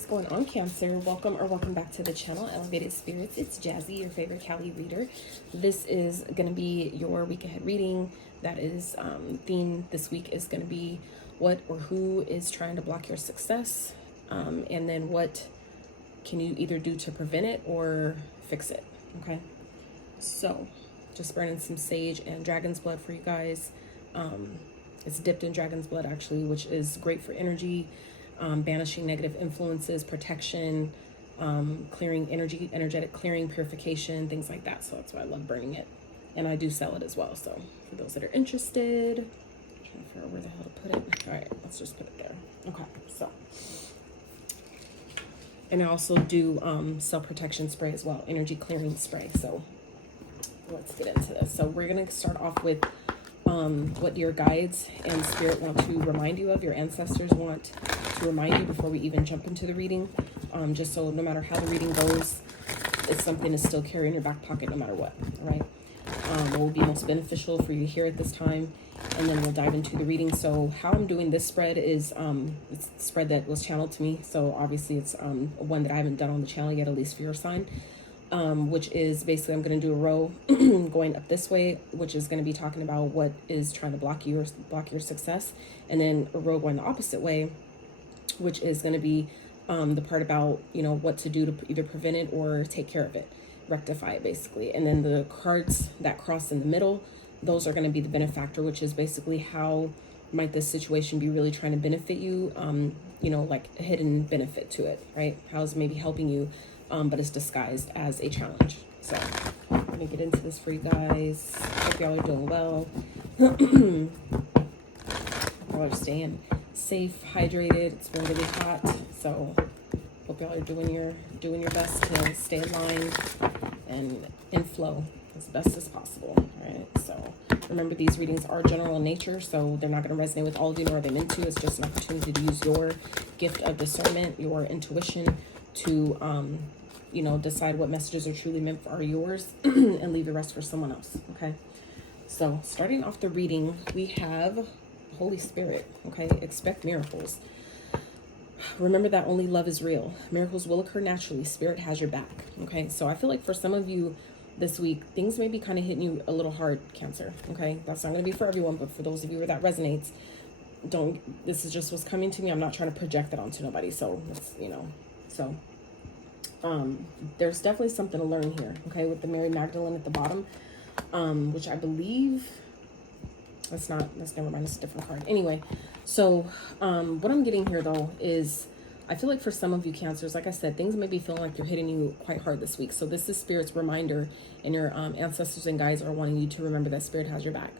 is going on, Cancer? Welcome back to the channel, Elevated Spirits. It's Jazzy, your favorite Cali reader. This is going to be your week ahead reading. That is theme this week is going to be what or who is trying to block your success, and then what can you either do to prevent it or fix it. Okay, so just burning some sage and dragon's blood for you guys. It's dipped in dragon's blood actually, which is great for energy, banishing negative influences, protection, clearing energetic clearing, purification, things like that. So that's why I love burning it, and I do sell it as well. So for those that are interested, I'm trying to figure out where the hell to put it. All right, let's just put it there. Okay, so, and I also do self protection spray as well, energy clearing spray. So let's get into this. So we're gonna start off with what your guides and spirit want to remind you of, your ancestors want to remind you before we even jump into the reading, just so no matter how the reading goes, it's something to still carry in your back pocket no matter what. All right, what will be most beneficial for you to hear at this time, and then we'll dive into the reading. So how I'm doing this spread is it's a spread that was channeled to me, so obviously it's one that I haven't done on the channel yet, at least for your sign. Which is basically I'm going to do a row going up this way, which is going to be talking about what is trying to block you or block your success, and then a row going the opposite way, which is going to be the part about, you know, what to do to either prevent it or take care of it, rectify it basically. And then the cards that cross in the middle, those are going to be the benefactor, which is basically how might this situation be really trying to benefit you, you know, like a hidden benefit to it, right? How's maybe helping you, but it's disguised as a challenge. So let me get into this for you guys. Hope y'all are doing well. Y'all are staying safe, hydrated. It's been really hot, so hope y'all are doing your best to stay aligned and in flow as best as possible. All right, so remember, these readings are general in nature, so they're not going to resonate with all of you, nor are they meant to. It's just an opportunity to use your gift of discernment, your intuition, to you know, decide what messages are truly meant for yours and leave the rest for someone else. Okay, so starting off the reading, we have Holy Spirit. Okay, expect miracles. Remember that only love is real. Miracles will occur naturally. Spirit has your back. Okay, so I feel like for some of you this week, things may be kind of hitting you a little hard, Cancer. Okay, that's not going to be for everyone, but for those of you where that resonates, this is just what's coming to me. I'm not trying to project that onto nobody, so it's, you know, so there's definitely something to learn here. Okay, with the Mary Magdalene at the bottom, which I believe that's never mind, it's a different card. Anyway, so what I'm getting here though is, I feel like for some of you Cancers, like I said, things may be feeling like they're hitting you quite hard this week. So this is Spirit's reminder, and your ancestors and guides are wanting you to remember that Spirit has your back.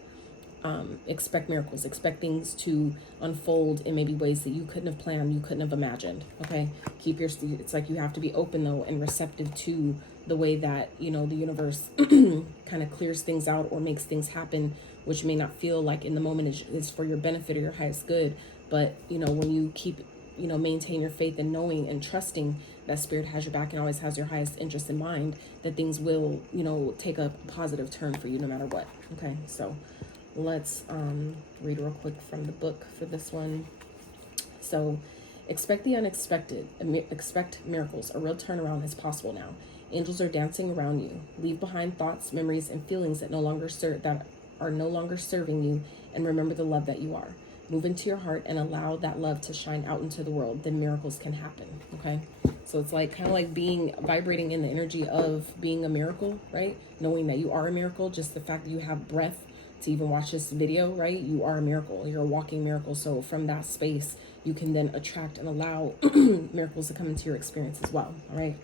Expect miracles, expect things to unfold in maybe ways that you couldn't have planned, you couldn't have imagined. Okay, it's like you have to be open though and receptive to the way that, you know, the universe kind of clears things out or makes things happen, which may not feel like in the moment is for your benefit or your highest good. But, you know, when you keep, you know, maintain your faith and knowing and trusting that Spirit has your back and always has your highest interest in mind, that things will, you know, take a positive turn for you no matter what. Okay, so let's read real quick from the book for this one. So expect the unexpected, expect miracles. A real turnaround is possible now. Angels are dancing around you. Leave behind thoughts, memories, and feelings that are no longer serving you, and remember the love that you are. Move into your heart and allow that love to shine out into the world. Then miracles can happen. Okay, so it's like kind of like vibrating in the energy of being a miracle, right? Knowing that you are a miracle. Just the fact that you have breath to even watch this video, right? You are a miracle. You're a walking miracle. So from that space, you can then attract and allow miracles to come into your experience as well. All right,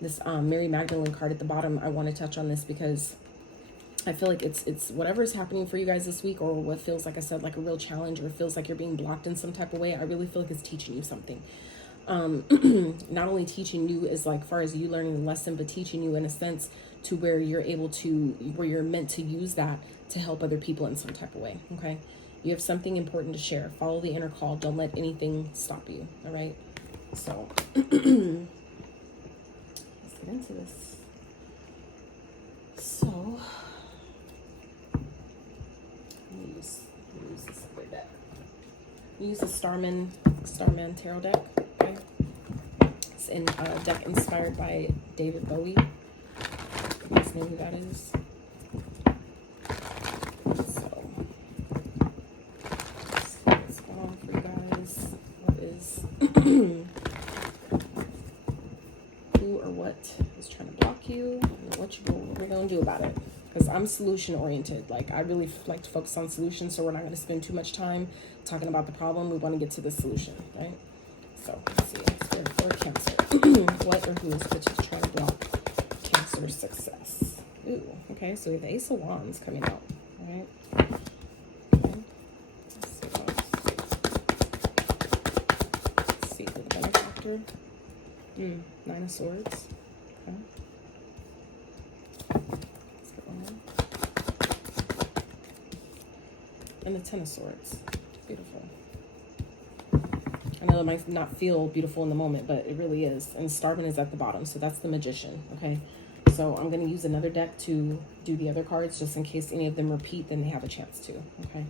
this Mary Magdalene card at the bottom, I want to touch on this because I feel like it's whatever is happening for you guys this week, or what feels, like I said, like a real challenge, or feels like you're being blocked in some type of way. I really feel like it's teaching you something. Not only teaching you as like far as you learning the lesson, but teaching you in a sense to where you're able to, where you're meant to use that to help other people in some type of way. Okay, you have something important to share. Follow the inner call. Don't let anything stop you. All right, so let's get into this. So use this other deck. Use the Starman Tarot deck. Okay. It's in a deck inspired by David Bowie. You guys know who that is? So, what's going on for you guys? What is who or what is trying to block you? And what we're going to do about it? Because I'm solution oriented. Like, I really like to focus on solutions, so we're not going to spend too much time talking about the problem. We want to get to the solution, right? So let's see. Spirit for Cancer. What or who is trying to block Cancer's success? Ooh, okay. So we have the Ace of Wands coming out, right? Okay. Let's see the benefactor. Nine of Swords. Okay. And the Ten of Swords. Beautiful. I know it might not feel beautiful in the moment, but it really is. And Starman is at the bottom, so that's the Magician, okay? So I'm going to use another deck to do the other cards, just in case any of them repeat, then they have a chance to, okay?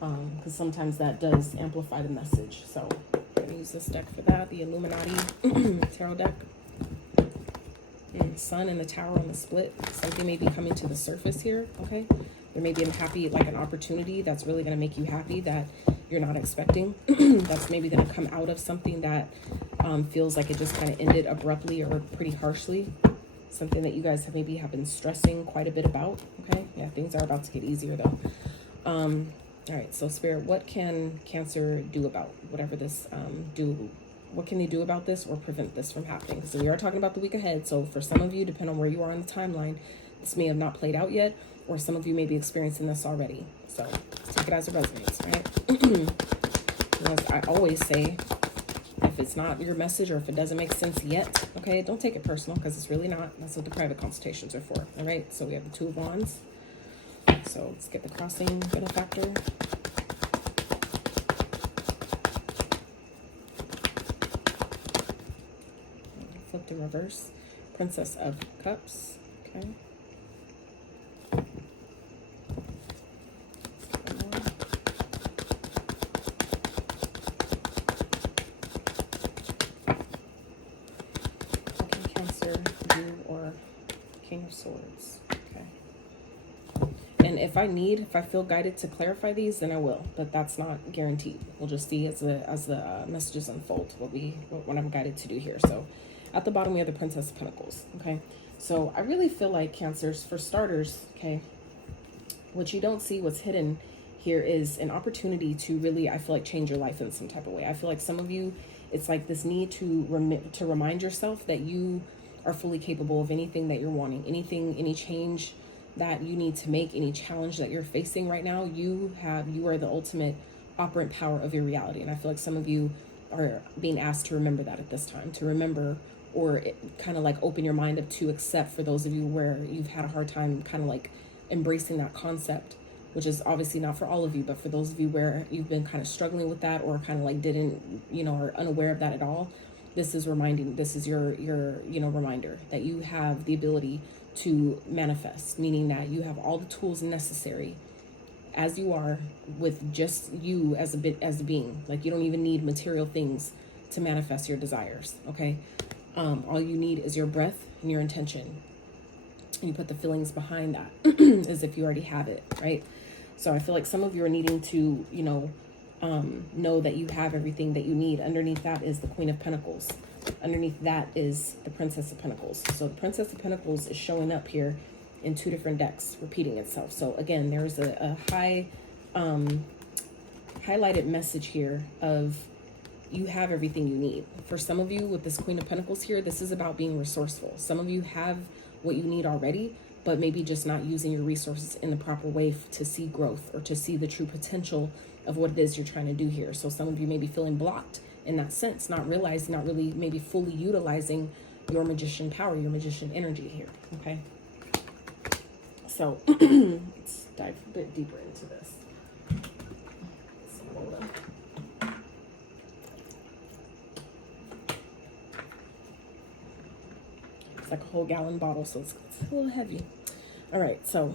Because sometimes that does amplify the message. So I'm going to use this deck for that, the Illuminati Tarot deck. And Sun and the Tower on the split. Something may be coming to the surface here, okay? There may be a happy, like an opportunity that's really going to make you happy that you're not expecting. That's maybe going to come out of something that feels like it just kind of ended abruptly or pretty harshly. Something that you guys have been stressing quite a bit about, okay? Yeah, things are about to get easier though. All right, so Spirit, what can Cancer do about whatever this what can they do about this or prevent this from happening? Because we are talking about the week ahead. So for some of you, depending on where you are on the timeline, this may have not played out yet, or some of you may be experiencing this already. So take it as it resonates, right? As I always say, if it's not your message or if it doesn't make sense yet, okay, don't take it personal, because it's really not. That's what the private consultations are for, all right? So we have the Two of Wands. So let's get the crossing benefactor. Flipped in reverse. Princess of Cups. Okay. Okay, Cancer, you or King of Swords. Okay. And if I feel guided to clarify these, then I will. But that's not guaranteed. We'll just see as the messages unfold what I'm guided to do here. So. At the bottom, we have the Princess of Pentacles, okay? So I really feel like Cancers, for starters, okay, what you don't see, what's hidden here is an opportunity to really, I feel like, change your life in some type of way. I feel like some of you, it's like this need to remind yourself that you are fully capable of anything that you're wanting, any change that you need to make, any challenge that you're facing right now. You are the ultimate operant power of your reality. And I feel like some of you are being asked to remember that at this time, to remember or kind of like open your mind up to accept, for those of you where you've had a hard time kind of like embracing that concept, which is obviously not for all of you, but for those of you where you've been kind of struggling with that or kind of like didn't, are unaware of that at all. This is your reminder that you have the ability to manifest, meaning that you have all the tools necessary as you are, with just you as a being. Like, you don't even need material things to manifest your desires, okay? All you need is your breath and your intention. And you put the feelings behind that as if you already have it, right? So I feel like some of you are needing to, know that you have everything that you need. Underneath that is the Queen of Pentacles. Underneath that is the Princess of Pentacles. So the Princess of Pentacles is showing up here in two different decks, repeating itself. So again, there's a high highlighted message here of you have everything you need. For some of you with this Queen of Pentacles here, this is about being resourceful. Some of you have what you need already, but maybe just not using your resources in the proper way to see growth or to see the true potential of what it is you're trying to do here. So some of you may be feeling blocked in that sense, not really maybe fully utilizing your magician power, your magician energy here, okay? So let's dive a bit deeper into this. It's like a whole gallon bottle, so it's a little heavy. All right, so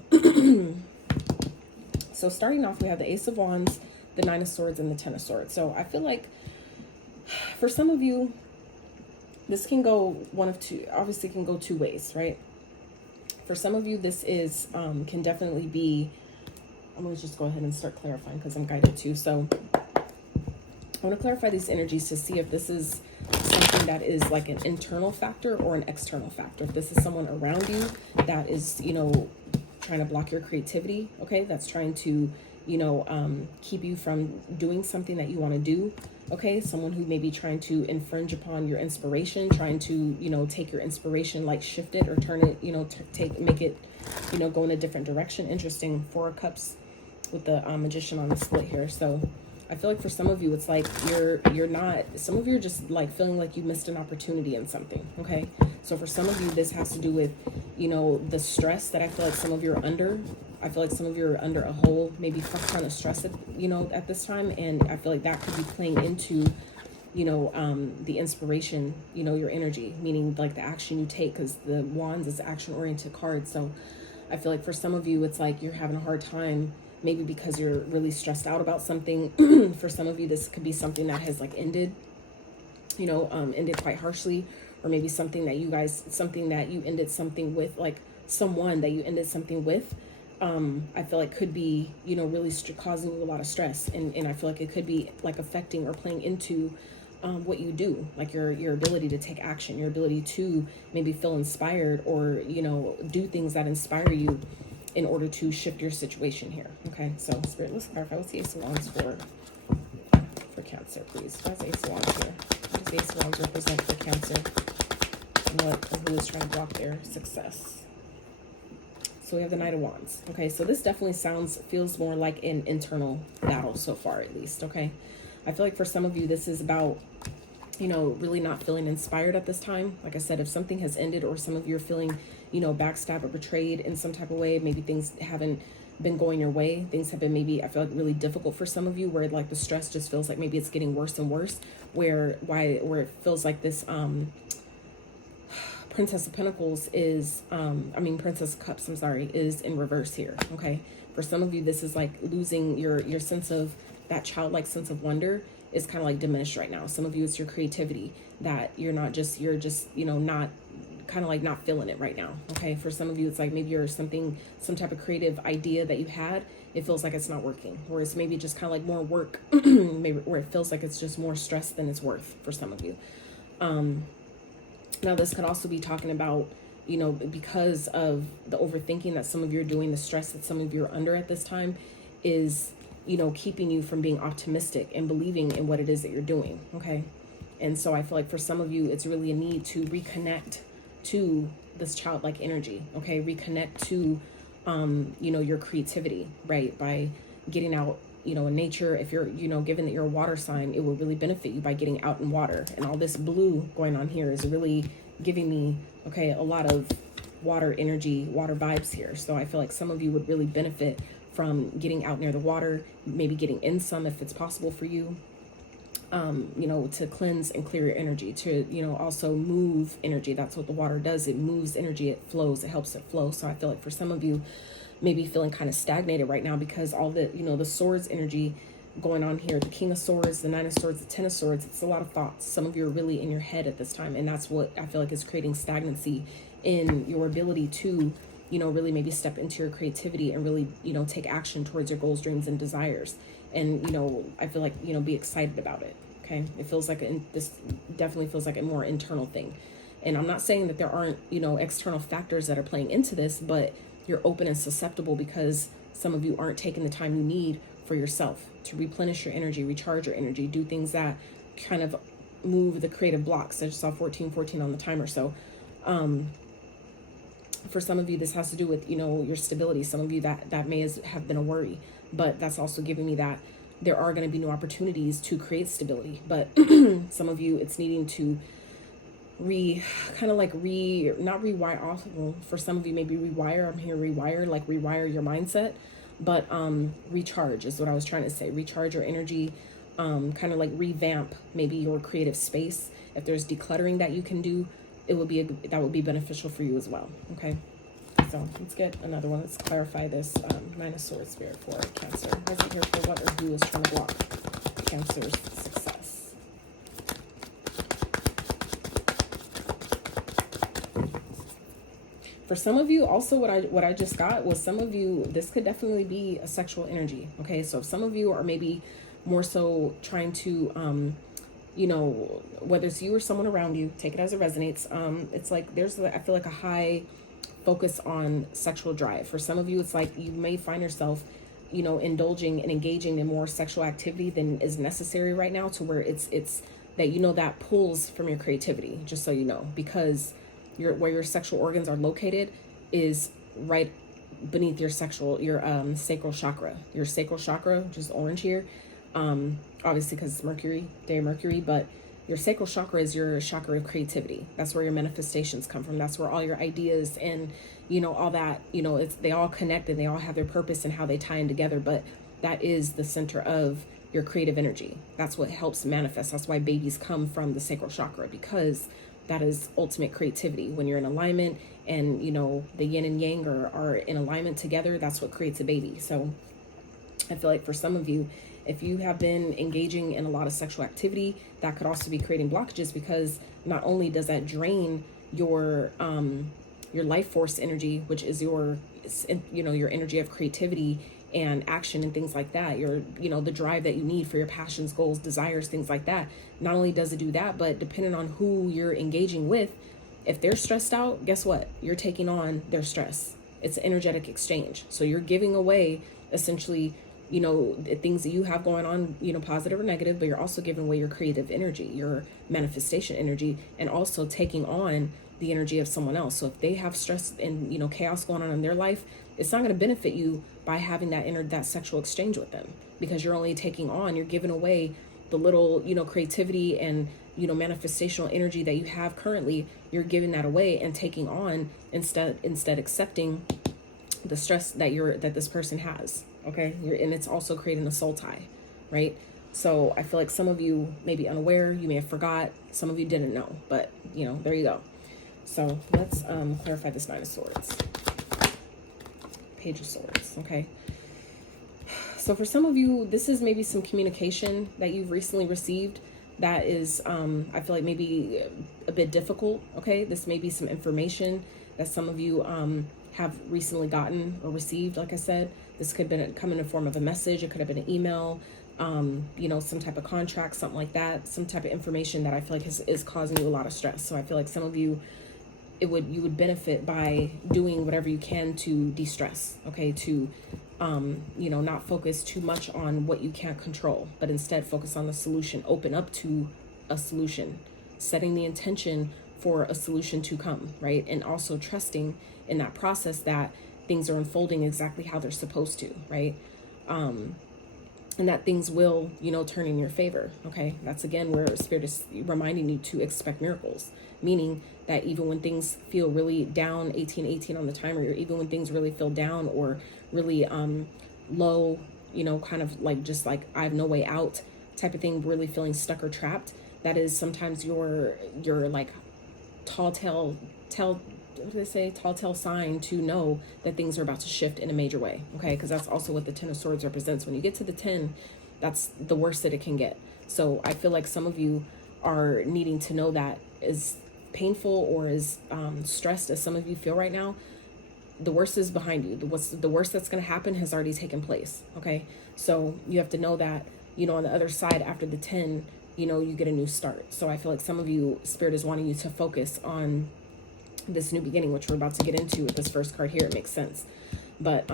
so starting off, we have the Ace of Wands, the Nine of Swords, and the Ten of Swords. So I feel like for some of you, this can go one of two, obviously can go two ways, right? For some of you, this is, can definitely be, I'm going to just go ahead and start clarifying because I'm guided too. So I want to clarify these energies to see if this is something that is like an internal factor or an external factor. If this is someone around you that is, you know, trying to block your creativity, okay, that's trying to, you know, keep you from doing something that you want to do, okay, someone who may be trying to infringe upon your inspiration, trying to, you know, take your inspiration, like shift it or turn it, you know, make it, you know, go in a different direction. Interesting, 4 of Cups with the Magician on the split here. So I feel like for some of you, it's like you're not, some of you are just like feeling like you missed an opportunity in something, okay? So for some of you, this has to do with, you know, the stress that I feel like some of you are under. I feel like some of you are under a whole, maybe ton of stress, you know, at this time. And I feel like that could be playing into, you know, the inspiration, you know, your energy, meaning like the action you take, because the Wands is action-oriented card. So I feel like for some of you, it's like you're having a hard time, maybe because you're really stressed out about something. For some of you, this could be something that has like ended, you know, ended quite harshly, or maybe something that you guys, something that you ended something with, like someone that you ended something with. I feel like could be, you know, really causing you a lot of stress. And I feel like it could be like affecting or playing into what you do, like your ability to take action, your ability to maybe feel inspired or, you know, do things that inspire you in order to shift your situation here. Okay, so Spirit, let's clarify. What's the Ace of Wands for Cancer, please? What's the Ace of Wands here? What does the Ace of Wands represent for Cancer? And who is trying to block their success? So we have the Knight of Wands. Okay, so this definitely feels more like an internal battle so far, at least. Okay, I feel like for some of you, this is about, you know, really not feeling inspired at this time. Like I said, if something has ended, or some of you are feeling, you know, backstabbed or betrayed in some type of way, maybe things haven't been going your way. Things have been maybe, I feel like, really difficult for some of you, where like the stress just feels like maybe it's getting worse and worse, where it feels like this Princess of Pentacles is, Princess of Cups, I'm sorry, is in reverse here, okay? For some of you, this is like losing your sense of, that childlike sense of wonder is kind of like diminished right now. Some of you, it's your creativity that you're just, you know, not, kind of like not feeling it right now, okay? For some of you, it's like maybe you're some type of creative idea that you had, it feels like it's not working, or it's maybe just kind of like more work, maybe where it feels like it's just more stress than it's worth for some of you. Now, this could also be talking about, you know, because of the overthinking that some of you are doing, the stress that some of you are under at this time is, you know, keeping you from being optimistic and believing in what it is that you're doing, okay? And so I feel like for some of you, it's really a need to reconnect to this childlike energy, okay? Reconnect to, you know, your creativity, right? By getting out, you know, in nature. If you're, you know, given that you're a water sign, it will really benefit you by getting out in water. And all this blue going on here is really giving me, okay, a lot of water energy, water vibes here. So I feel like some of you would really benefit from getting out near the water, maybe getting in some if it's possible for you, you know, to cleanse and clear your energy, to, you know, also move energy. That's what the water does. It moves energy, it flows, it helps it flow. So I feel like for some of you, maybe feeling kind of stagnated right now because all the, you know, the swords energy going on here, the King of Swords, the Nine of Swords, the Ten of Swords, it's a lot of thoughts. Some of you are really in your head at this time, and that's what I feel like is creating stagnancy in your ability to, you know, really maybe step into your creativity and really, you know, take action towards your goals, dreams, and desires. And, you know, I feel like, you know, be excited about it, okay? It feels like, this definitely feels like a more internal thing. And I'm not saying that there aren't, you know, external factors that are playing into this, but you're open and susceptible because some of you aren't taking the time you need for yourself to replenish your energy, recharge your energy, do things that kind of move the creative blocks. I just saw 1414 on the timer. So for some of you, this has to do with, you know, your stability. Some of you that may have been a worry, but that's also giving me that there are going to be new opportunities to create stability. But some of you, it's needing to not rewire off. Well, for some of you, maybe rewire. I'm here, rewire your mindset. But recharge is what I was trying to say. Recharge your energy, kind of like revamp maybe your creative space. If there's decluttering that you can do, that would be beneficial for you as well. Okay, so let's get another one. Let's clarify this Nine of Swords spirit for Cancer. What's it here for? What or who is trying to block Cancer's success? For some of you, also what I just got was some of you, this could definitely be a sexual energy. Okay, so if some of you are maybe more so trying to, you know, whether it's you or someone around you, take it as it resonates. It's like I feel like a high focus on sexual drive. For some of you, it's like you may find yourself, you know, indulging and engaging in more sexual activity than is necessary right now, to where it's that, you know, that pulls from your creativity, just so you know, because where your sexual organs are located is right beneath your sacral chakra. Your sacral chakra, which is orange here, obviously because it's Mercury, day of Mercury, but your sacral chakra is your chakra of creativity. That's where your manifestations come from. That's where all your ideas and, you know, all that, you know, they all connect and they all have their purpose and how they tie in together. But that is the center of your creative energy. That's what helps manifest. That's why babies come from the sacral chakra, because that is ultimate creativity. When you're in alignment and, you know, the yin and yang are in alignment together, that's what creates a baby. So I feel like for some of you, if you have been engaging in a lot of sexual activity, that could also be creating blockages, because not only does that drain your life force energy, which is your, you know, your energy of creativity and action and things like that, your, you know, the drive that you need for your passions, goals, desires, things like that. Not only does it do that, but depending on who you're engaging with, if they're stressed out, guess what? You're taking on their stress. It's an energetic exchange. So you're giving away essentially, you know, things that you have going on, you know, positive or negative, but you're also giving away your creative energy, your manifestation energy, and also taking on the energy of someone else. So if they have stress and, you know, chaos going on in their life, it's not going to benefit you by having that sexual exchange with them, because you're only taking on, you're giving away the little, you know, creativity and, you know, manifestational energy that you have currently. You're giving that away and taking on instead accepting the stress that this person has. Okay, and it's also creating a soul tie, right? So I feel like some of you may be unaware, you may have forgot, some of you didn't know, but, you know, there you go. So let's clarify this Nine of Swords. Page of Swords, okay? So for some of you, this is maybe some communication that you've recently received that is, I feel like maybe a bit difficult, okay? This may be some information that some of you have recently gotten or received. Like I said, this could have been come in the form of a message. It could have been an email, you know, some type of contract, something like that, some type of information that I feel like is causing you a lot of stress. So I feel like some of you, you would benefit by doing whatever you can to de-stress, okay? To, you know, not focus too much on what you can't control, but instead focus on the solution, open up to a solution, setting the intention for a solution to come, right? And also trusting in that process that things are unfolding exactly how they're supposed to, right? And that things will, you know, turn in your favor, okay? That's again where Spirit is reminding you to expect miracles, meaning that even when things feel really down, 1818 on the timer, or even when things really feel down or really low, you know, kind of like just like I have no way out type of thing, really feeling stuck or trapped, that is sometimes your like tall tale sign to know that things are about to shift in a major way, okay? Because that's also what the Ten of Swords represents. When you get to the 10, that's the worst that it can get. So I feel like some of you are needing to know that, as painful or as stressed as some of you feel right now, the worst is behind you. The worst that's going to happen has already taken place, okay? So you have to know that, you know, on the other side after the 10, you know, you get a new start. So I feel like some of you, Spirit is wanting you to focus on this new beginning, which we're about to get into with this first card here. It makes sense. But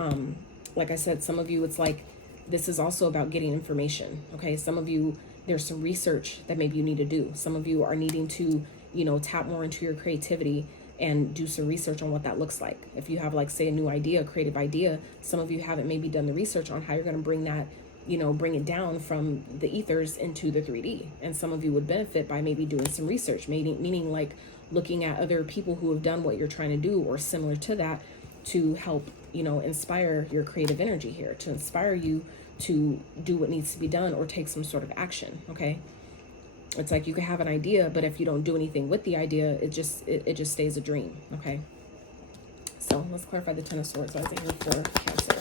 like I said, some of you, it's like this is also about getting information, okay? Some of you, there's some research that maybe you need to do. Some of you are needing to, you know, tap more into your creativity and do some research on what that looks like. If you have, like, say, a new idea, a creative idea, some of you haven't maybe done the research on how you're going to bring that, you know, bring it down from the ethers into the 3D. And some of you would benefit by maybe doing some research, meaning like looking at other people who have done what you're trying to do or similar to that, to help, you know, inspire your creative energy here, to inspire you to do what needs to be done or take some sort of action, okay? It's like you can have an idea, but if you don't do anything with the idea, it just stays a dream, okay? So let's clarify the Ten of Swords. Why is it here for Cancer?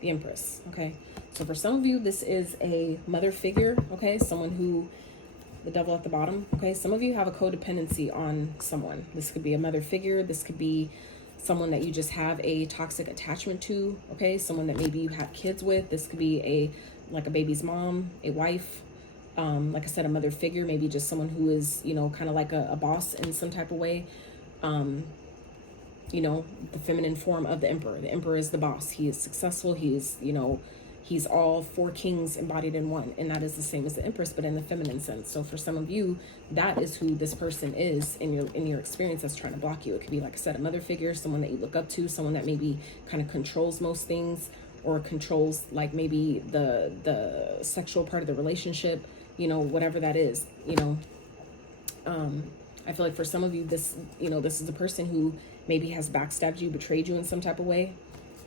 The Empress, okay? So for some of you, this is a mother figure, okay? Someone who the devil at the bottom. Okay, some of you have a codependency on someone. This could be a mother figure. This could be someone that you just have a toxic attachment to. Okay, someone that maybe you have kids with. This could be like a baby's mom, a wife. Like I said, a mother figure, maybe just someone who is, you know, kind of like a boss in some type of way. You know, the feminine form of the emperor. The emperor is the boss. He is successful. He is, you know, he's all 4 kings embodied in one. And that is the same as the empress, but in the feminine sense. So for some of you, that is who this person is in your experience that's trying to block you. It could be, like I said, a mother figure, someone that you look up to, someone that maybe kind of controls most things, or controls like maybe the sexual part of the relationship, you know, whatever that is, you know. I feel like for some of you, this, you know, this is a person who maybe has backstabbed you, betrayed you in some type of way.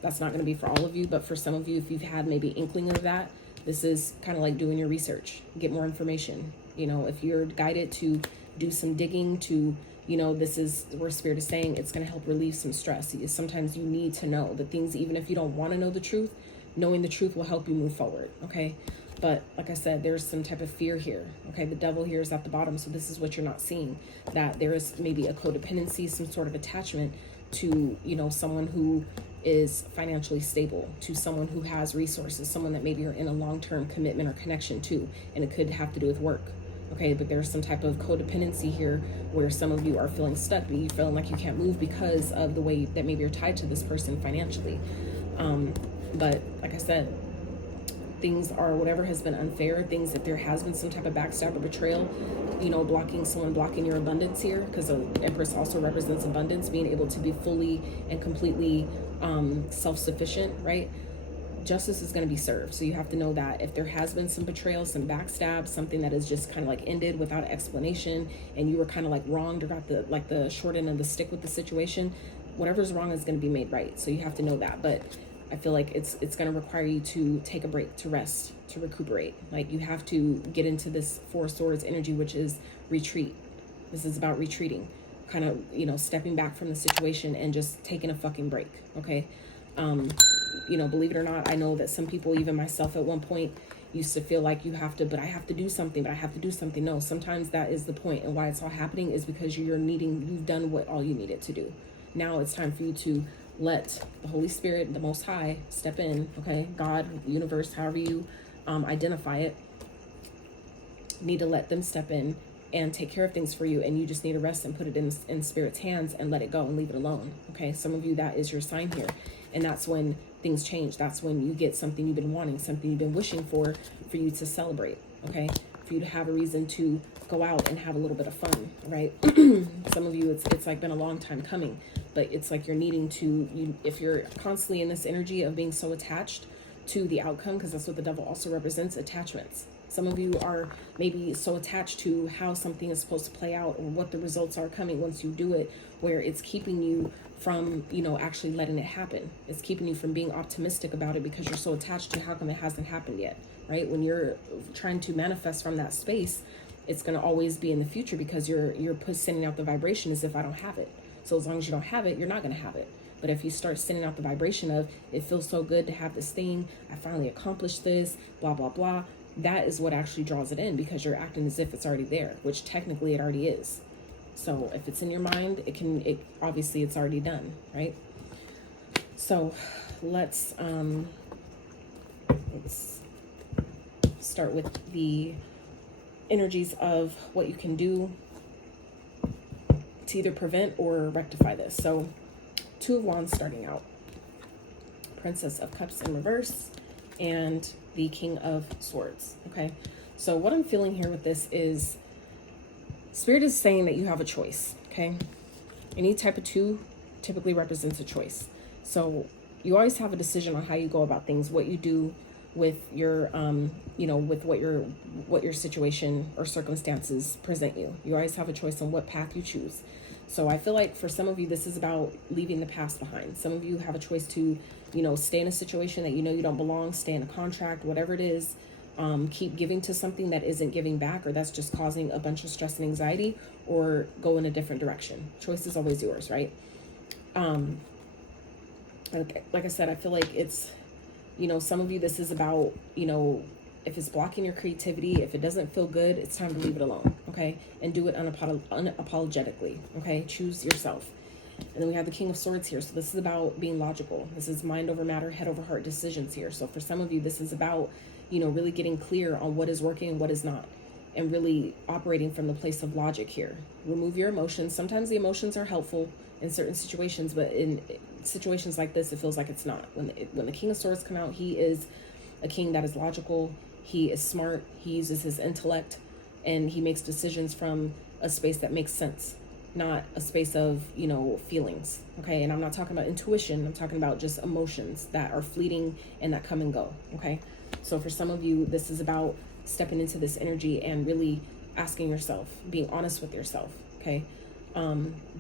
That's not going to be for all of you, but for some of you, if you've had maybe inkling of that, this is kind of like doing your research, get more information. You know, if you're guided to do some digging, to, you know, this is where Spirit is saying it's going to help relieve some stress. Sometimes you need to know the things, even if you don't want to know the truth, knowing the truth will help you move forward. Okay. But like I said, there's some type of fear here. Okay, the devil here is at the bottom. So this is what you're not seeing, that there is maybe a codependency, some sort of attachment to, you know, someone who is financially stable, to someone who has resources, someone that maybe you're in a long-term commitment or connection to, and it could have to do with work. Okay, but there's some type of codependency here where some of you are feeling stuck, but you're feeling like you can't move because of the way that maybe you're tied to this person financially. But like I said, things are, whatever has been unfair, things that there has been some type of backstab or betrayal, you know, blocking your abundance here, because the Empress also represents abundance, being able to be fully and completely self-sufficient, right? Justice is going to be served. So you have to know that if there has been some betrayal, some backstab, something that is just kind of like ended without explanation, and you were kind of like wronged or got the short end of the stick with the situation, whatever's wrong is going to be made right. So you have to know that. But I feel like it's going to require you to take a break, to rest, to recuperate. Like you have to get into this 4 swords energy, which is retreat. This is about retreating, kind of, you know, stepping back from the situation and just taking a fucking break. Okay. You know, believe it or not, I know that some people, even myself at one point, used to feel like I have to do something. No, sometimes that is the point, and why it's all happening is because you've done what all you needed to do. Now it's time for you to let the Holy Spirit, the Most High, step in. Okay, God, universe, however you identify it, need to let them step in and take care of things for you, and you just need to rest and put it in Spirit's hands and let it go and leave it alone. Okay, some of you, that is your sign here, and that's when things change. That's when you get something you've been wanting, something you've been wishing for you to celebrate. Okay, for you to have a reason to go out and have a little bit of fun, right? Some of you, it's like been a long time coming, but it's like you're needing to, if you're constantly in this energy of being so attached to the outcome, because that's what the devil also represents, attachments. Some of you are maybe so attached to how something is supposed to play out, or what the results are coming once you do it, where it's keeping you from, you know, actually letting it happen. It's keeping you from being optimistic about it because you're so attached to how come it hasn't happened yet, right? When you're trying to manifest from that space, it's going to always be in the future, because you're sending out the vibration as if I don't have it. So as long as you don't have it, you're not going to have it. But if you start sending out the vibration of, it feels so good to have this thing, I finally accomplished this, blah, blah, blah, that is what actually draws it in, because you're acting as if it's already there, which technically it already is. So if it's in your mind, obviously it's already done, right? So let's start with the energies of what you can do to either prevent or rectify this. So 2 of Wands starting out, Princess of Cups in reverse, and the King of Swords. Okay, so what I'm feeling here with this is Spirit is saying that you have a choice. Okay, any type of 2 typically represents a choice. So you always have a decision on how you go about things, what you do with your you know, with what your situation or circumstances present you. You always have a choice on what path you choose. So I feel like for some of you, this is about leaving the past behind. Some of you have a choice to, you know, stay in a situation that you know you don't belong, stay in a contract, whatever it is, keep giving to something that isn't giving back, or that's just causing a bunch of stress and anxiety, or go in a different direction. Choice is always yours, right? Like I said, I feel like it's, you know, some of you, this is about, you know, if it's blocking your creativity, if it doesn't feel good, it's time to leave it alone, okay? And do it unapologetically, okay? Choose yourself. And then we have the King of Swords here. So this is about being logical. This is mind over matter, head over heart decisions here. So for some of you, this is about, you know, really getting clear on what is working and what is not, and really operating from the place of logic here. Remove your emotions. Sometimes the emotions are helpful in certain situations, but in situations like this, it feels like it's not. When the King of Swords come out, he is a king that is logical. He is smart. He uses his intellect, and he makes decisions from a space that makes sense, not a space of, you know, feelings. Okay. And I'm not talking about intuition. I'm talking about just emotions that are fleeting and that come and go. Okay. So for some of you, this is about stepping into this energy and really asking yourself, being honest with yourself. Okay.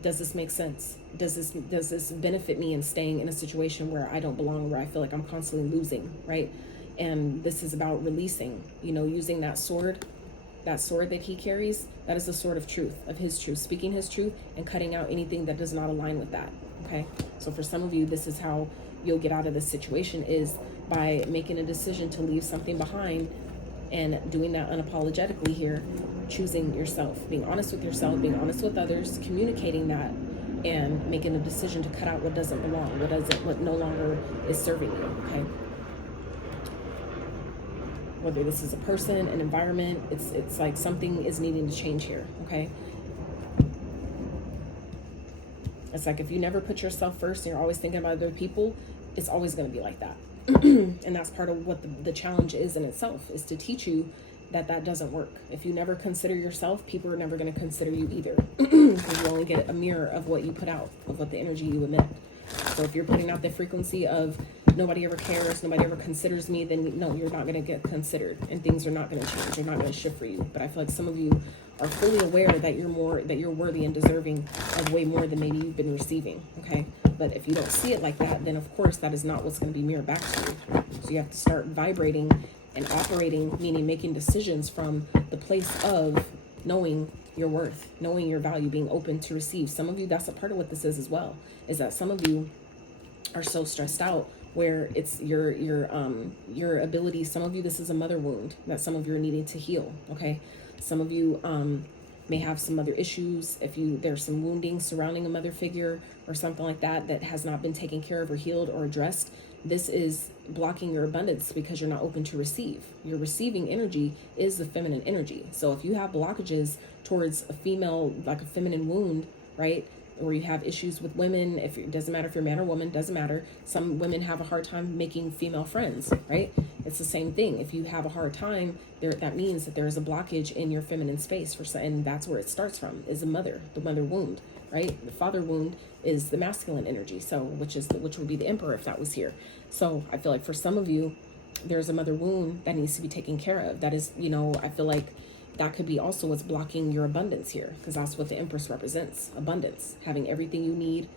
Does this make sense? Does this benefit me in staying in a situation where I don't belong, where I feel like I'm constantly losing, right? And this is about releasing, you know, using that sword that he carries. That is the sword of truth, of his truth, speaking his truth and cutting out anything that does not align with that. Okay. So for some of you, this is how you'll get out of this situation, is by making a decision to leave something behind and doing that unapologetically here, choosing yourself, being honest with yourself, being honest with others, communicating that, and making a decision to cut out what doesn't belong, what no longer is serving you. Okay. Whether this is a person, an environment, it's like something is needing to change here. Okay. It's like if you never put yourself first and you're always thinking about other people, it's always going to be like that. And that's part of what the challenge is in itself, is to teach you that that doesn't work. If you never consider yourself, people are never going to consider you either. Because you only get a mirror of what you put out, of what the energy you emit. So if you're putting out the frequency of nobody ever cares, nobody ever considers me, then no, you're not going to get considered, and things are not going to change. They're not going to shift for you. But I feel like some of you are fully aware that you're worthy and deserving of way more than maybe you've been receiving. Okay. But if you don't see it like that, then of course that is not what's going to be mirrored back to you. So you have to start vibrating and operating, meaning making decisions from the place of knowing your worth, knowing your value, being open to receive. Some of you, that's a part of what this is as well, is that some of you are so stressed out where it's your ability. Some of you, this is a mother wound that some of you are needing to heal. Okay. Some of you may have some other issues. If there's some wounding surrounding a mother figure or something like that that has not been taken care of or healed or addressed, this is blocking your abundance because you're not open to receive. Your receiving energy is the feminine energy. So if you have blockages towards a female, like a feminine wound, right? Or you have issues with women, it doesn't matter if you're a man or woman, doesn't matter. Some women have a hard time making female friends, right? It's the same thing. If you have a hard time, that means that there is a blockage in your feminine space, and that's where it starts from, is the mother wound, right? The father wound is the masculine energy, so which would be the emperor if that was here. So I feel like for some of you, there's a mother wound that needs to be taken care of. That is, you know, I feel like that could be also what's blocking your abundance here, because that's what the Empress represents, abundance, having everything you need,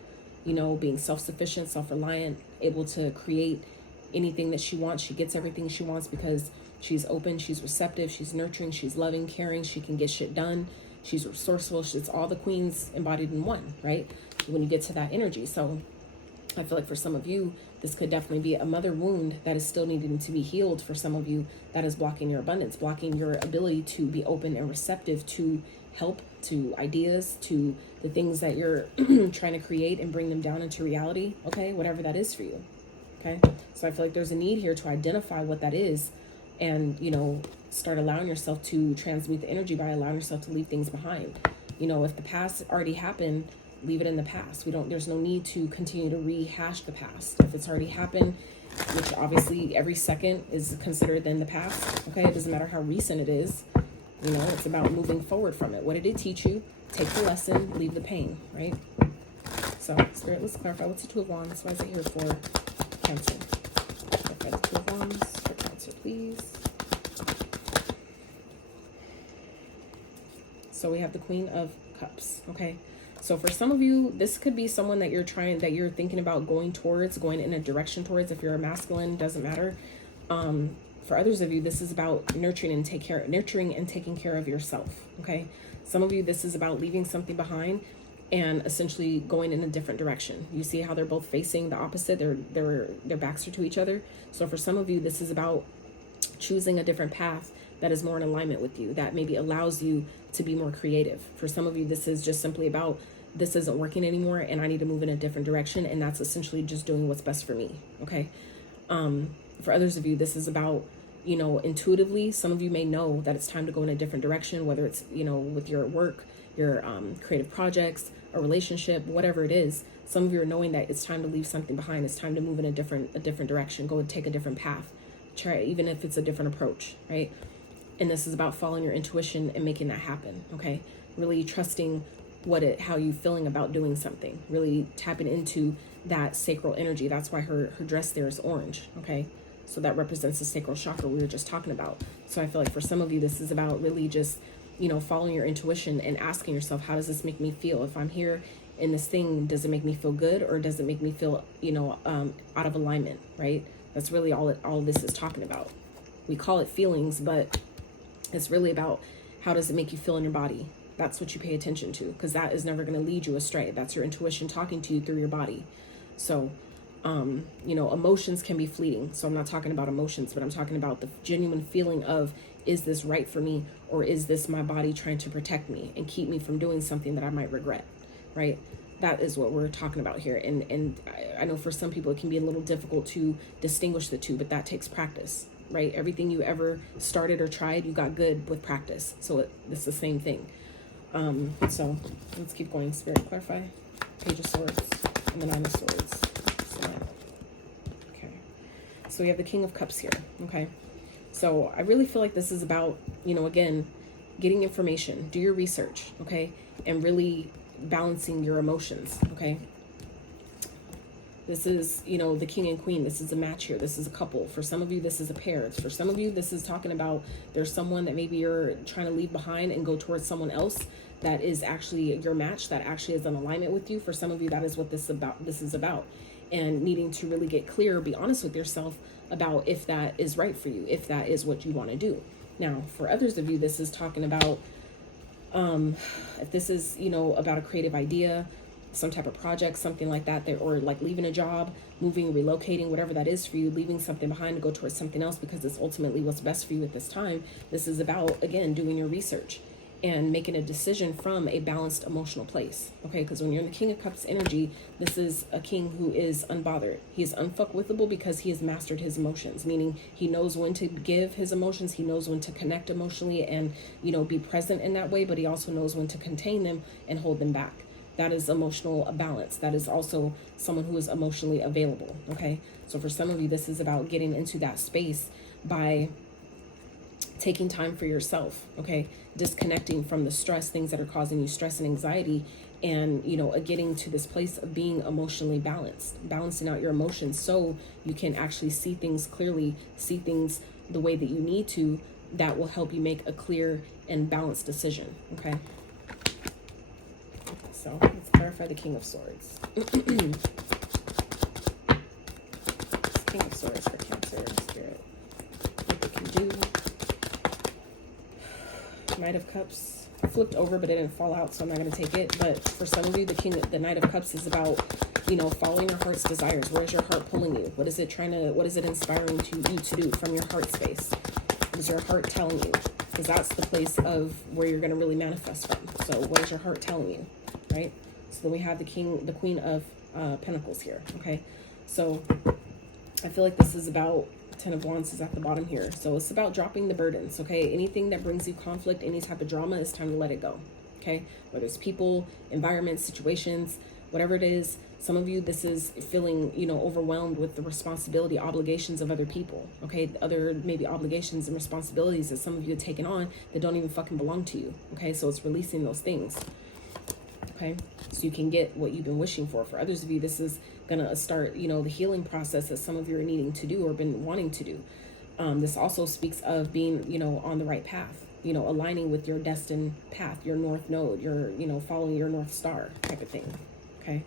you know, being self-sufficient, self-reliant, able to create anything that she wants. She gets everything she wants because she's open, she's receptive, she's nurturing, she's loving, caring, she can get shit done, she's resourceful. It's all the queens embodied in one, right? When you get to that energy. So I feel like for some of you, this could definitely be a mother wound that is still needing to be healed. For some of you, that is blocking your abundance, blocking your ability to be open and receptive to help, to ideas, to the things that you're trying to create and bring them down into reality. Okay, whatever that is for you. Okay, so I feel like there's a need here to identify what that is, and, you know, start allowing yourself to transmute the energy by allowing yourself to leave things behind. You know, if the past already happened, leave it in the past. There's no need to continue to rehash the past. If it's already happened, which obviously every second is considered then the past. Okay, it doesn't matter how recent it is. You know, it's about moving forward from it. What did it teach you? Take the lesson, leave the pain, right? So, Spirit, let's clarify. What's the Two of Wands? Why is it here for Cancer? Clarify the Two of Wands for Cancer, please. So we have the Queen of Cups, okay? So for some of you, this could be someone that you're thinking about going in a direction towards. If you're a masculine, doesn't matter. For others of you, this is about nurturing and taking care of yourself. Okay. Some of you, this is about leaving something behind and essentially going in a different direction. You see how they're both facing the opposite. Their backs are to each other. So for some of you, this is about choosing a different path that is more in alignment with you, that maybe allows you to be more creative. For some of you, this is just simply about, this isn't working anymore and I need to move in a different direction, and that's essentially just doing what's best for me. Okay. For others of you, this is about, you know, intuitively, some of you may know that it's time to go in a different direction, whether it's, you know, with your work, your creative projects, a relationship, whatever it is. Some of you are knowing that it's time to leave something behind. It's time to move in a different direction, go and take a different path. Try, even if it's a different approach, right? And this is about following your intuition and making that happen. Okay. Really trusting how you feeling about doing something, really tapping into that sacral energy. That's why her dress there is orange. Okay. So that represents the sacral chakra we were just talking about. So I feel like for some of you, this is about really just, you know, following your intuition and asking yourself, how does this make me feel? If I'm here in this thing, does it make me feel good, or does it make me feel, you know, out of alignment, right? That's really all this is talking about. We call it feelings, but it's really about, how does it make you feel in your body? That's what you pay attention to, because that is never going to lead you astray. That's your intuition talking to you through your body. So, you know, emotions can be fleeting. So I'm not talking about emotions, but I'm talking about the genuine feeling of, is this right for me? Or is this my body trying to protect me and keep me from doing something that I might regret, right? That is what we're talking about here. And I know for some people it can be a little difficult to distinguish the two, but that takes practice, right? Everything you ever started or tried, you got good with practice. So it's the same thing. So let's keep going. Spirit, clarify. Page of Swords and the Nine of Swords. Okay. So we have the King of Cups here. Okay. So I really feel like this is about, you know, again, getting information, do your research, okay? And really balancing your emotions, okay? This is, you know, the king and queen. This is a match here. This is a couple. For some of you, this is a pair. For some of you, this is talking about there's someone that maybe you're trying to leave behind and go towards someone else that is actually your match, that actually is in alignment with you. For some of you, that is what this is about. And needing to really get clear, be honest with yourself about if that is right for you, if that is what you want to do. Now, for others of you, this is talking about, if this is, you know, about a creative idea, some type of project, something like that, or like leaving a job, moving, relocating, whatever that is for you, leaving something behind to go towards something else because it's ultimately what's best for you at this time. This is about, again, doing your research and making a decision from a balanced emotional place, okay? Because when you're in the King of Cups energy, this is a king who is unbothered. He is unfuckwithable because he has mastered his emotions, meaning he knows when to give his emotions, he knows when to connect emotionally and, you know, be present in that way, but he also knows when to contain them and hold them back. That is emotional balance. That is also someone who is emotionally available, okay? So for some of you, this is about getting into that space by taking time for yourself, okay? Disconnecting from the stress, things that are causing you stress and anxiety, and, you know, getting to this place of being emotionally balanced, balancing out your emotions so you can actually see things clearly, see things the way that you need to, that will help you make a clear and balanced decision, okay? So let's clarify the King of Swords. King of Swords for Cancer, Spirit. What they can do. Knight of Cups. I flipped over, but it didn't fall out, so I'm not going to take it. But for some of you, the Knight of Cups is about, you know, following your heart's desires. Where is your heart pulling you? What is it inspiring you to do from your heart space? What is your heart telling you? Because that's the place of where you're going to really manifest from. So what is your heart telling you? Right? So then we have the Queen of Pentacles here. Okay. So I feel like this is about, Ten of Wands is at the bottom here. So it's about dropping the burdens. Okay. Anything that brings you conflict, any type of drama, it's time to let it go. Okay. Whether it's people, environments, situations, whatever it is. Some of you, this is feeling, you know, overwhelmed with the responsibility, obligations of other people. Okay. Other maybe obligations and responsibilities that some of you have taken on that don't even fucking belong to you. Okay. So it's releasing those things. Okay, so you can get what you've been wishing for. For others of you, this is gonna start, you know, the healing process that some of you are needing to do or been wanting to do. This also speaks of being, you know, on the right path, you know, aligning with your destined path, your north node, your, you know, following your north star type of thing. Okay,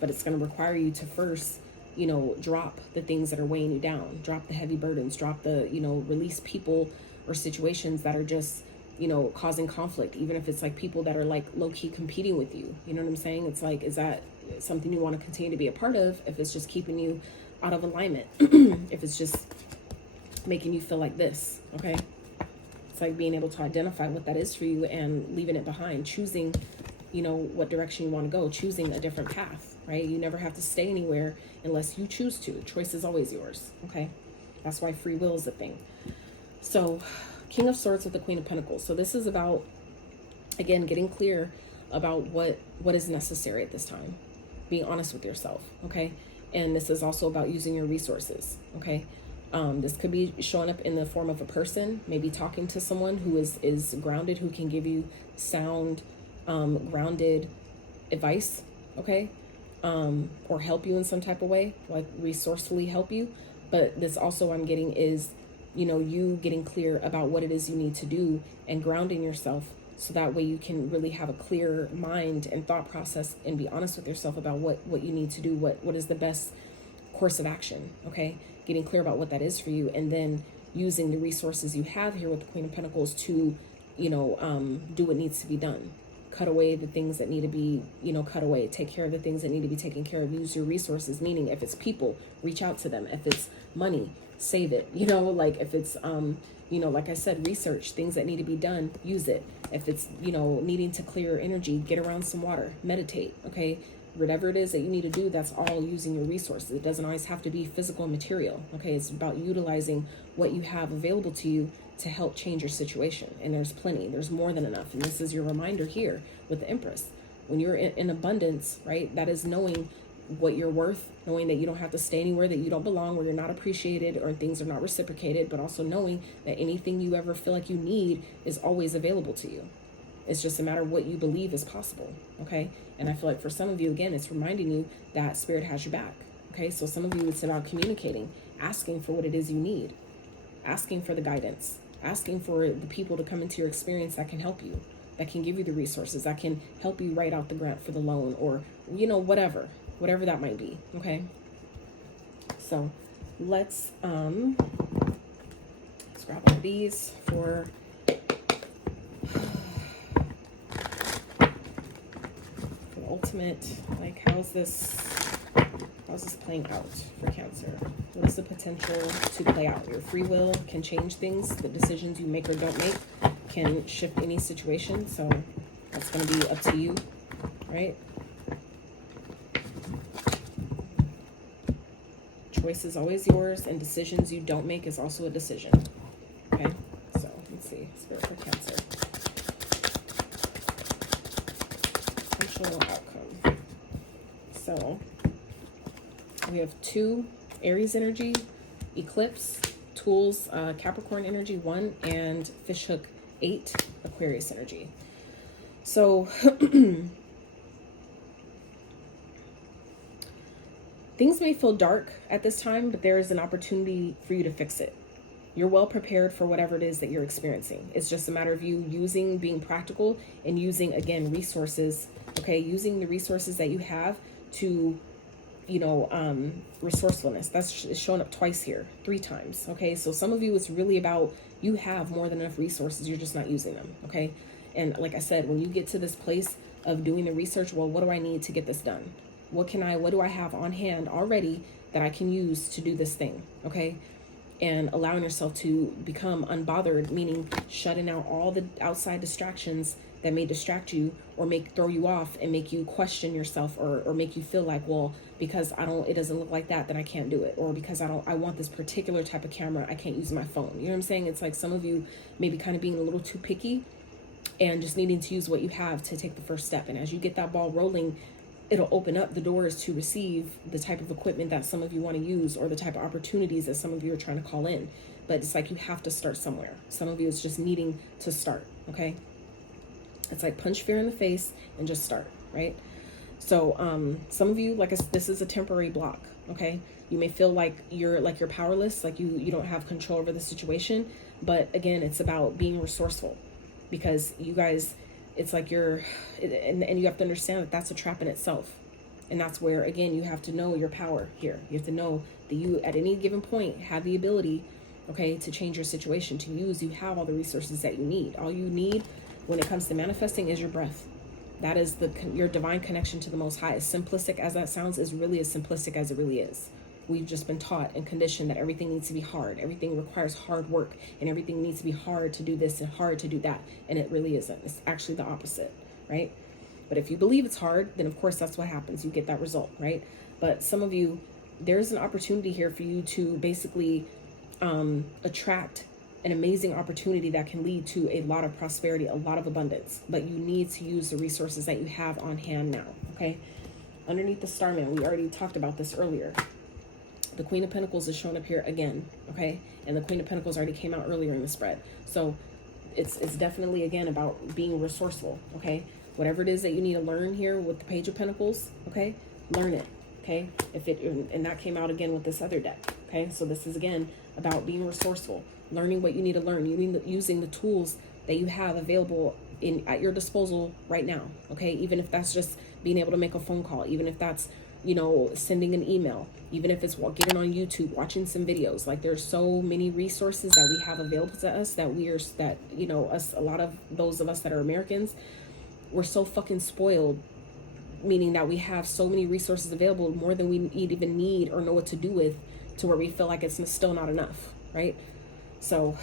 but it's going to require you to first, you know, drop the things that are weighing you down, drop the heavy burdens, drop the, you know, release people or situations that are just, you know, causing conflict, even if it's like people that are like low-key competing with you. You know what I'm saying? It's like, is that something you want to continue to be a part of if it's just keeping you out of alignment? If it's just making you feel like this, okay? It's like being able to identify what that is for you and leaving it behind, choosing, you know, what direction you want to go, choosing a different path, right? You never have to stay anywhere unless you choose to. Choice is always yours, okay? That's why free will is a thing. So, King of Swords with the Queen of Pentacles. So this is about, again, getting clear about what is necessary at this time. Being honest with yourself, okay? And this is also about using your resources, okay? This could be showing up in the form of a person, maybe talking to someone who is grounded, who can give you sound, grounded advice, okay? Or help you in some type of way, like resourcefully help you. But this also I'm getting is, you know, you getting clear about what it is you need to do and grounding yourself, so that way you can really have a clear mind and thought process and be honest with yourself about what you need to do, what is the best course of action, okay? Getting clear about what that is for you, and then using the resources you have here with the Queen of Pentacles to, you know, do what needs to be done. Cut away the things that need to be, you know, cut away. Take care of the things that need to be taken care of. Use your resources, meaning if it's people, reach out to them. If it's money, save it. You know, like if it's, you know, like I said, research things that need to be done, use it. If it's, you know, needing to clear your energy, get around some water, meditate, okay? Whatever it is that you need to do, that's all using your resources. It doesn't always have to be physical and material, okay? It's about utilizing what you have available to you to help change your situation. And there's plenty, there's more than enough. And this is your reminder here with the Empress. When you're in abundance, right, that is knowing what you're worth, knowing that you don't have to stay anywhere that you don't belong, where you're not appreciated or things are not reciprocated, but also knowing that anything you ever feel like you need is always available to you. It's just a matter of what you believe is possible, okay? And I feel like for some of you, again, it's reminding you that Spirit has your back, okay? So some of you, it's about communicating, asking for what it is you need, asking for the guidance, asking for the people to come into your experience that can help you, that can give you the resources, that can help you write out the grant for the loan, or, you know, whatever that might be, okay? So let's grab one of these for ultimate, like how's this playing out for Cancer? What is the potential to play out? Your free will can change things. The decisions you make or don't make can shift any situation. So that's going to be up to you, right? Choice is always yours, and decisions you don't make is also a decision. Okay, so let's see, Spirit for Cancer. Potential outcome. So we have 2 Aries energy, eclipse, tools, Capricorn energy 1, and fishhook 8, Aquarius energy. So things may feel dark at this time, but there is an opportunity for you to fix it. You're well prepared for whatever it is that you're experiencing. It's just a matter of you being practical and using, again, resources, okay? Using the resources that you have to, you know, resourcefulness. That's showing up twice here, 3 times, okay? So some of you, it's really about you have more than enough resources. You're just not using them, okay? And like I said, when you get to this place of doing the research, well, what do I need to get this done? What do I have on hand already that I can use to do this thing, okay? And allowing yourself to become unbothered, meaning shutting out all the outside distractions that may distract you or throw you off and make you question yourself, or make you feel like, well, because it doesn't look like that, then I can't do it. Or because I want this particular type of camera, I can't use my phone. You know what I'm saying? It's like some of you maybe kind of being a little too picky and just needing to use what you have to take the first step. And as you get that ball rolling, it'll open up the doors to receive the type of equipment that some of you want to use, or the type of opportunities that some of you are trying to call in. But it's like you have to start somewhere. Some of you, it's just needing to start, okay? It's like punch fear in the face and just start, right? So some of you, this is a temporary block, okay? You may feel like you're powerless, like you don't have control over the situation. But again, it's about being resourceful, because you guys, it's like and you have to understand that that's a trap in itself. And that's where, again, you have to know your power here. You have to know that you, at any given point, have the ability, okay, to change your situation, you have all the resources that you need. All you need when it comes to manifesting is your breath. That is your divine connection to the Most High. As simplistic as that sounds, is really as simplistic as it really is. we've just been taught and conditioned that everything needs to be hard. Everything requires hard work, and everything needs to be hard to do this and hard to do that. And it really isn't. It's actually the opposite, right? But if you believe it's hard, then of course that's what happens. You get that result, right? But some of you, there's an opportunity here for you to basically attract an amazing opportunity that can lead to a lot of prosperity, a lot of abundance. But you need to use the resources that you have on hand now, okay? Underneath the Starman, we already talked about this earlier. The Queen of Pentacles is showing up here again, okay? And the Queen of Pentacles already came out earlier in the spread. So it's definitely, again, about being resourceful, okay? Whatever it is that you need to learn here with the Page of Pentacles, okay? Learn it, okay? And that came out again with this other deck, okay? So this is, again, about being resourceful, learning what you need to learn, using the tools that you have available at your disposal right now, okay? Even if that's just being able to make a phone call, even if that's, you know, sending an email, even if it's getting on YouTube, watching some videos. Like, there's so many resources that we have available to us that you know, us, a lot of those of us that are Americans, we're so fucking spoiled, meaning that we have so many resources available, more than we even need or know what to do with, to where we feel like it's still not enough, right? So,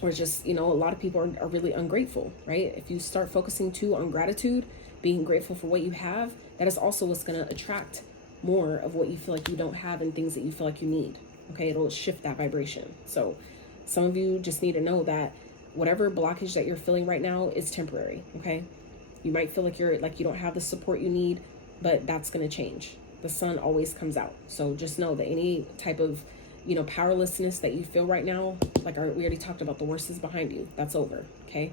or just, you know, a lot of people are really ungrateful, right? If you start focusing too on gratitude, being grateful for what you have, that is also what's going to attract more of what you feel like you don't have and things that you feel like you need, okay? It'll shift that vibration. So some of you just need to know that whatever blockage that you're feeling right now is temporary, okay? You might feel like you don't have the support you need, but that's going to change. The sun always comes out. So just know that any type of, you know, powerlessness that you feel right now, like we already talked about, the worst is behind you. That's over, okay?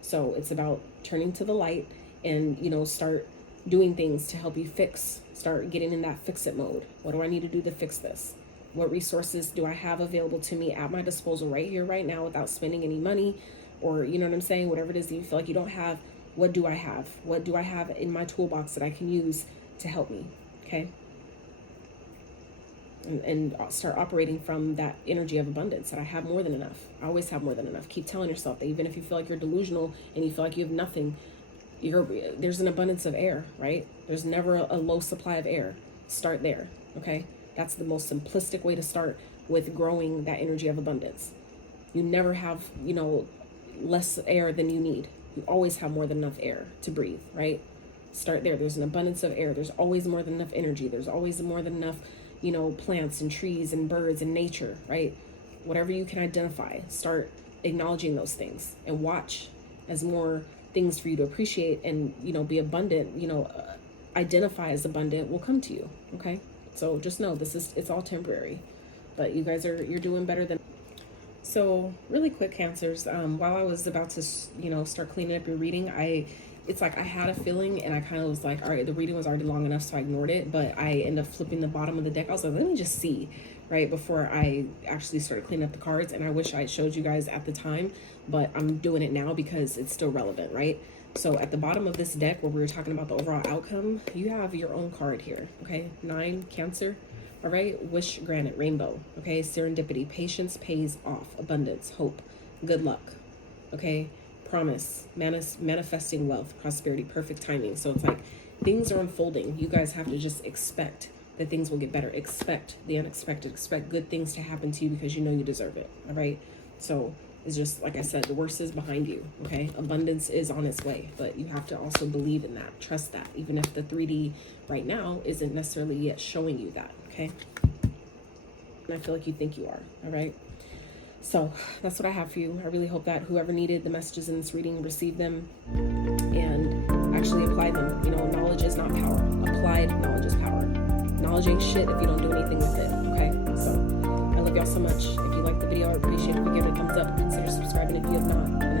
So it's about turning to the light and, you know, start doing things to help you start getting in that fix-it mode. What do I need to do to fix this? What resources do I have available to me at my disposal right here, right now, without spending any money? Or, you know what I'm saying? Whatever it is that you feel like you don't have, what do I have? What do I have in my toolbox that I can use to help me, okay? And start operating from that energy of abundance, that I have more than enough. I always have more than enough. Keep telling yourself that, even if you feel like you're delusional and you feel like you have nothing, there's an abundance of air, right? There's never a low supply of air. Start there, okay? That's the most simplistic way to start with growing that energy of abundance. You never have, you know, less air than you need. You always have more than enough air to breathe, right? Start there. There's an abundance of air. There's always more than enough energy. There's always more than enough, you know, plants and trees and birds and nature, right? Whatever you can identify, start acknowledging those things and watch as more things for you to appreciate and, you know, be abundant, you know, identify as abundant will come to you, okay? So just know it's all temporary, but you guys you're doing better than. So really quick, Cancers, while I was about to, you know, start cleaning up your reading, it's like I had a feeling and I kind of was like, all right, the reading was already long enough, so I ignored it, but I ended up flipping the bottom of the deck. I was like, let me just see, right, before I actually started cleaning up the cards. And I wish I showed you guys at the time, but I'm doing it now because it's still relevant, right? So at the bottom of this deck, where we were talking about the overall outcome, you have your own card here, okay? 9, Cancer, all right? Wish granted, rainbow, okay? Serendipity, patience pays off, abundance, hope, good luck, okay? Promise, manifesting wealth, prosperity, perfect timing. So it's like things are unfolding. You guys have to just expect that things will get better. Expect the unexpected. Expect good things to happen to you because you know you deserve it, all right? So it's just, like I said, the worst is behind you, okay? Abundance is on its way, but you have to also believe in that, trust that, even if the 3D right now isn't necessarily yet showing you that, okay? And I feel like you think you are, all right? So that's what I have for you. I really hope that whoever needed the messages in this reading received them and actually applied them. You know, knowledge is not power. Applied knowledge is power. Knowledge ain't shit if you don't do anything with it, okay? So I love y'all so much. If you liked the video, I would appreciate it if you give it a thumbs up. Consider subscribing if you have not.